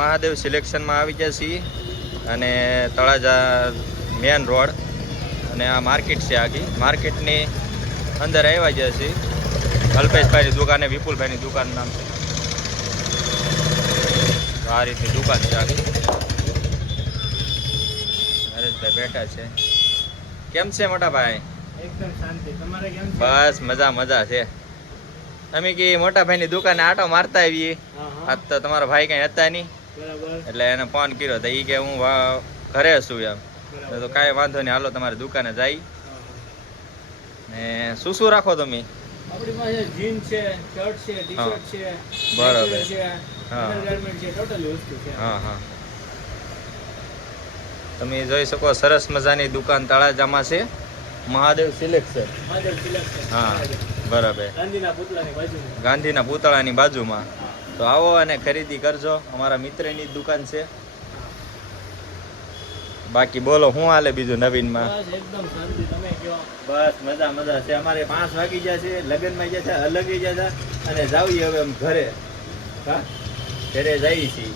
મહાદેવ સિલેક્શનમાં આવી ગયા છીએ અને તળાજા મેન રોડ અને આ માર્કેટ છે આખી. માર્કેટની અંદર આવ્યા ગયા છીએ. અલ્પેશભાઈની દુકાને વિપુલભાઈની દુકાન નામ છે. આ રીતની દુકાન છે આખી. નરેશભાઈ બેઠા છે. કેમ છે મોટા ભાઈ એકદમ શાંતિ. તમારે કેમ બસ મજા મજા છે. અમે કે મોટા ભાઈની દુકાને આટો મારતા આવીએ? આજ તો તમારા ભાઈ કઈ હતા નહીં? એટલે એને ફોન કર્યો તો એ કે હું ઘરે છું એમ. તો કાંઈ વાંધો નહીં હાલો તમારી દુકાને જાય. ને શું શું રાખો તમે? આપણી પાસે જીન છે શર્ટ છે ટી હા. શર્ટ છે બરાબર. છે હા. છે ટોટલી વસ્તુ છે. હા હા. તમે જોઈ શકો સરસ મજાની દુકાન તળાજામાં છે. મહાદેવ સિલેક્શન. મહાદેવ સિલેક્શન. હા બરાબર. ગાંધીના પુતળાની બાજુમાં. ગાંધીના પૂતળાની બાજુમાં. હા. તો આવો અને ખરીદી કરજો. અમારા મિત્રની દુકાન છે. બાકી બોલો હું હાલે બીજું નવીનમાં? બસ એકદમ શાંતિ. તમે કયો બસ મજા મજા છે. અમારે પાંચ વાગી ગયા છે લગ્નમાં ગયા છે અલગ ગયા છે અને જાવી હવે એમ ઘરે. હા? ઘરે જઈએ છીએ.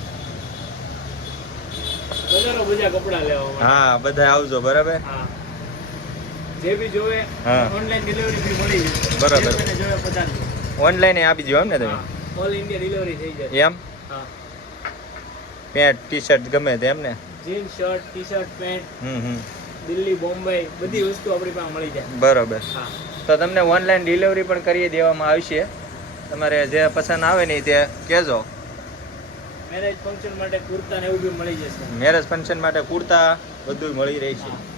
બધા કપડા લેવા હા બધા આવજો બરાબર? જે બી જોવે ઓનલાઈન ડિલિવરી મળી બરાબર. ઓનલાઈન આપી દો એમ ને તમે? ઓલ ઇન્ડિયા ડિલિવરી થઈ જાય એમ? હા. પેન્ટ ટી શર્ટ ગમે તે એમ ને? Jeans shirt T shirt pant. હમ હમ. દિલ્હી બોમ્બે બધી વસ્તુ આપણી પાસે મળી જાય. બરોબર. હા. તો તમને ઓનલાઈન ડિલિવરી પણ કરી દેવામાં આવશે. તમારે જે પસંદ આવે ને તે કહેજો. મેરેજ ફંક્શન માટે કુર્તા ને એવું બી મળી જશે. મેરેજ ફંક્શન માટે કુર્તા બધું મળી રહેશે.